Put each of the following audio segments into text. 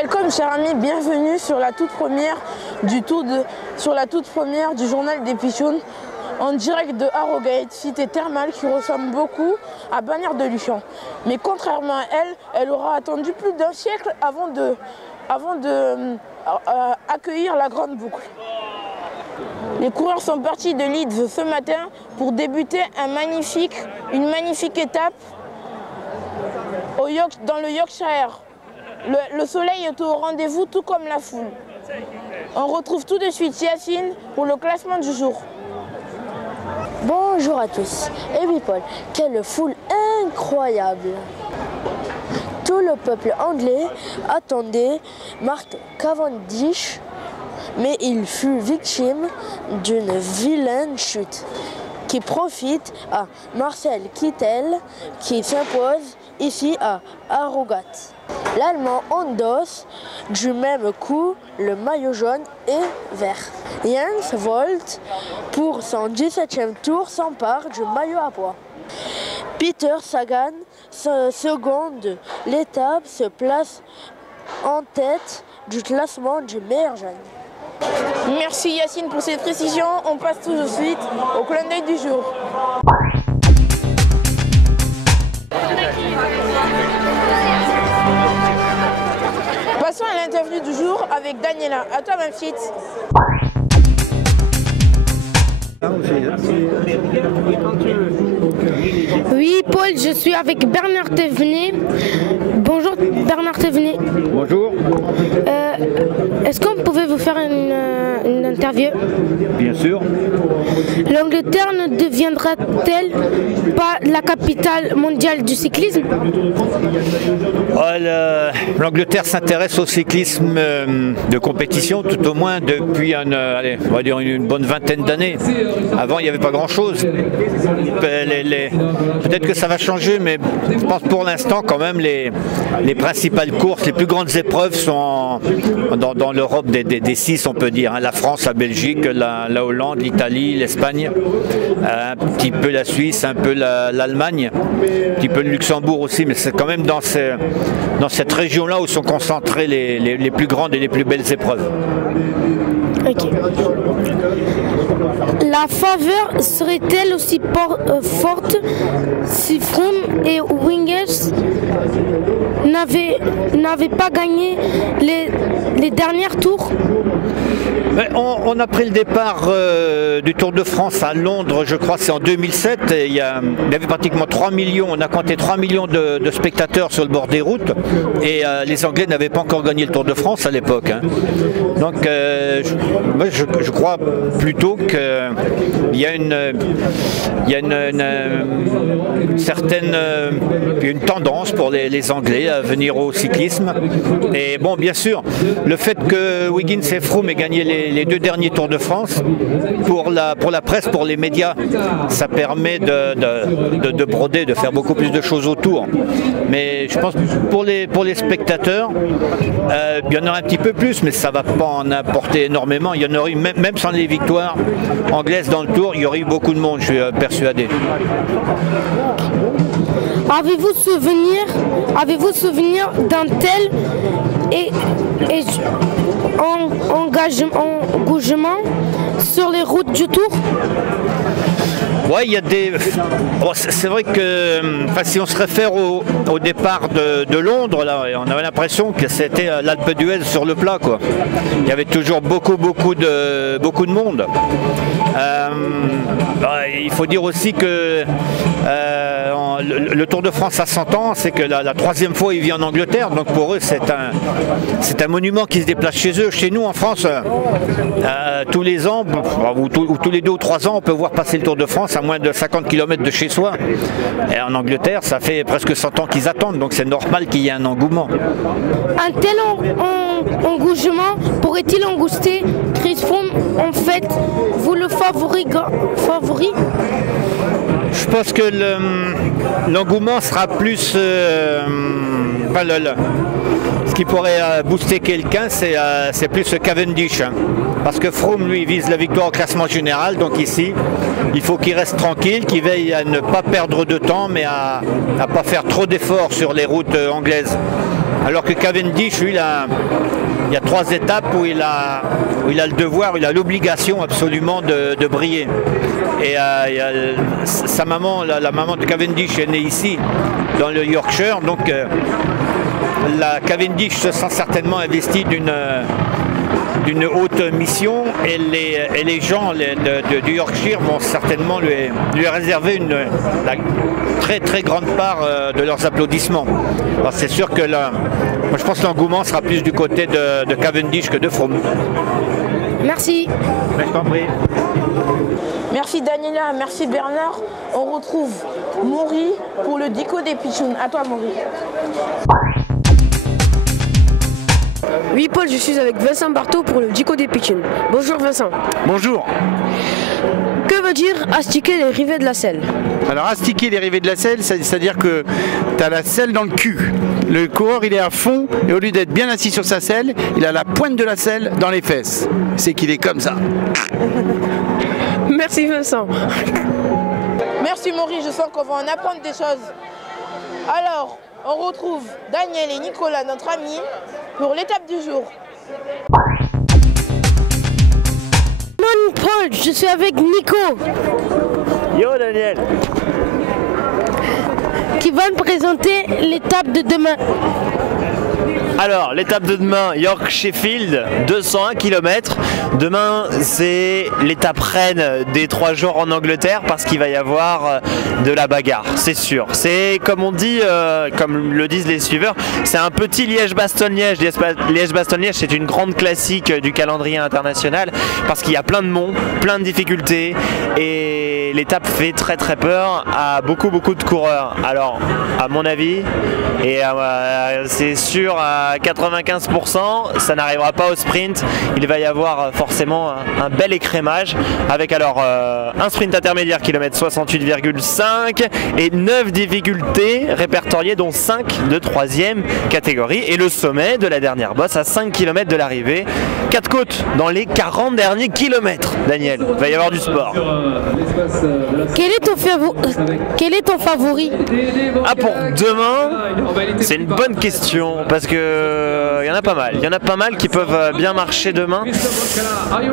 Welcome chers amis, bienvenue sur la toute première du journal des Pichounes en direct de Harrogate, cité thermale qui ressemble beaucoup à Bagnères de Luchon. Mais contrairement à elle, elle aura attendu plus d'un siècle avant de accueillir la grande boucle. Les coureurs sont partis de Leeds ce matin pour débuter une magnifique étape dans le Yorkshire. Le soleil est au rendez-vous tout comme la foule. On retrouve tout de suite Yacine pour le classement du jour. Bonjour à tous. Et oui Paul, quelle foule incroyable! Tout le peuple anglais attendait Mark Cavendish, mais il fut victime d'une vilaine chute qui profite à Marcel Kittel qui s'impose ici à Harrogate. L'Allemand endosse du même coup le maillot jaune et vert. Jens Vogt, pour son 17e tour, s'empare du maillot à pois. Peter Sagan, seconde l'étape, se place en tête du classement du meilleur jeune. Merci Yacine pour cette précision. On passe tout de suite au clin d'œil du jour. Passons à l'interview du jour avec Daniela. À toi ma petite. Oui Paul, je suis avec Bernard Thévenet. Bonjour Bernard Thévenet. Bonjour. Est-ce qu'on pouvait vous faire une interview? Bien sûr. L'Angleterre ne deviendra-t-elle pas la capitale mondiale du cyclisme? L'Angleterre s'intéresse au cyclisme de compétition, tout au moins depuis on va dire une bonne vingtaine d'années. Avant, il n'y avait pas grand-chose. Peut-être que ça va changer, mais je pense pour l'instant, quand même, les principales courses, les plus grandes épreuves sont dans l'Europe des six, on peut dire. La France, la Belgique, la Hollande, l'Italie, l'Espagne, un petit peu la Suisse, un peu l'Allemagne, un petit peu le Luxembourg aussi, mais c'est quand même dans cette région-là où sont concentrées les plus grandes et les plus belles épreuves. Okay. La faveur serait-elle aussi forte si Froome et Wiggins n'avaient pas gagné les derniers tours? On a pris le départ du Tour de France à Londres, je crois, c'est en 2007. Et il y avait pratiquement 3 millions, on a compté 3 millions de spectateurs sur le bord des routes. Et les Anglais n'avaient pas encore gagné le Tour de France à l'époque. Hein. Donc moi je crois plutôt qu'il y a une tendance pour les Anglais à venir au cyclisme. Et bon, bien sûr, le fait que Wiggins et Froome aient gagné les deux derniers Tours de France, pour la presse, pour les médias, ça permet de broder, de faire beaucoup plus de choses autour. Mais je pense que pour les spectateurs, il y en aura un petit peu plus, mais ça ne va pas en apporter énormément. Il y en aurait, même sans les victoires anglaises dans le Tour, il y aurait eu beaucoup de monde, je suis persuadé. Avez-vous souvenir d'un tel engagement sur les routes du Tour? Oui, il y a des. Bon, c'est vrai que si on se réfère au départ de Londres, là, on avait l'impression que c'était l'Alpe d'Huez sur le plat, quoi. Il y avait toujours beaucoup de monde. Il faut dire aussi que le Tour de France à 100 ans, c'est que la troisième fois il vit en Angleterre, donc pour eux c'est un monument qui se déplace chez eux. Chez nous en France, tous les ans, ou tous les 2 ou 3 ans, on peut voir passer le Tour de France à moins de 50 km de chez soi. Et en Angleterre, ça fait presque 100 ans qu'ils attendent, donc c'est normal qu'il y ait un engouement. Un tel engouement pourrait-il engousser Chris Froome? En fait, vous le favori? Je pense que l'engouement sera plus... ce qui pourrait booster quelqu'un, c'est plus Cavendish. Hein. Parce que Froome, lui, vise la victoire au classement général. Donc ici, il faut qu'il reste tranquille, qu'il veille à ne pas perdre de temps, mais à ne pas faire trop d'efforts sur les routes anglaises. Alors que Cavendish, lui, il y a 3 étapes où il a le devoir, il a l'obligation absolument de briller. Et sa maman, la maman de Cavendish est née ici, dans le Yorkshire, donc la Cavendish se sent certainement investie d'une haute mission et les gens du Yorkshire vont certainement lui réserver la très très grande part de leurs applaudissements. Alors c'est sûr que moi je pense que l'engouement sera plus du côté de Cavendish que de Froome. Merci. Je t'en prie. Merci Daniela, merci Bernard. On retrouve Maury pour le Dico des Pitchouns. À toi Maury. Oui Paul, je suis avec Vincent Barthaud pour le Dico des Pitchouns. Bonjour Vincent. Bonjour. Que veut dire astiquer les rivets de la selle? Alors astiquer les rivets de la selle, c'est-à-dire que tu as la selle dans le cul. Le coureur il est à fond et au lieu d'être bien assis sur sa selle, il a la pointe de la selle dans les fesses. C'est qu'il est comme ça. Merci Vincent. Merci Maury, je sens qu'on va en apprendre des choses. Alors, on retrouve Daniel et Nicolas, notre ami, pour l'étape du jour. Mon Paul, je suis avec Nico. Yo Daniel. Qui va me présenter l'étape de demain. Alors, l'étape de demain, York-Sheffield, 201 km. Demain, c'est l'étape reine des 3 jours en Angleterre parce qu'il va y avoir de la bagarre, c'est sûr. C'est comme on dit, comme le disent les suiveurs, c'est un petit Liège-Bastogne-Liège. Liège-Bastogne-Liège, c'est une grande classique du calendrier international parce qu'il y a plein de monts, plein de difficultés et l'étape fait très très peur à beaucoup de coureurs. Alors, à mon avis, et c'est sûr à 95%, ça n'arrivera pas au sprint. Il va y avoir forcément un bel écrémage avec alors un sprint intermédiaire kilomètre 68,5 et 9 difficultés répertoriées dont 5 de 3e catégorie et le sommet de la dernière bosse à 5 km de l'arrivée. 4 côtes dans les 40 derniers kilomètres. Daniel, il va y avoir du sport. Quel est ton favori? Ah, pour demain, c'est une bonne question parce que y en a pas mal. Il y en a pas mal qui peuvent bien marcher demain.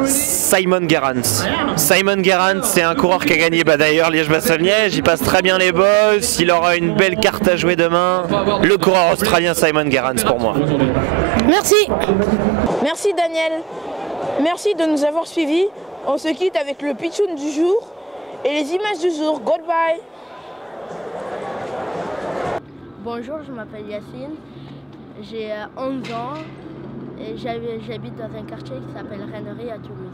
Simon Gerrans. Simon Gerrans, c'est un coureur qui a gagné d'ailleurs Liège-Bastogne-Liège. Il passe très bien les bosses. Il aura une belle carte à jouer demain. Le coureur australien Simon Gerrans pour moi. Merci. Merci Daniel. Merci de nous avoir suivis. On se quitte avec le pitchoun du jour et les images du jour. Goodbye. Bonjour, je m'appelle Yacine, j'ai 11 ans et j'habite dans un quartier qui s'appelle Rennery à Toulouse.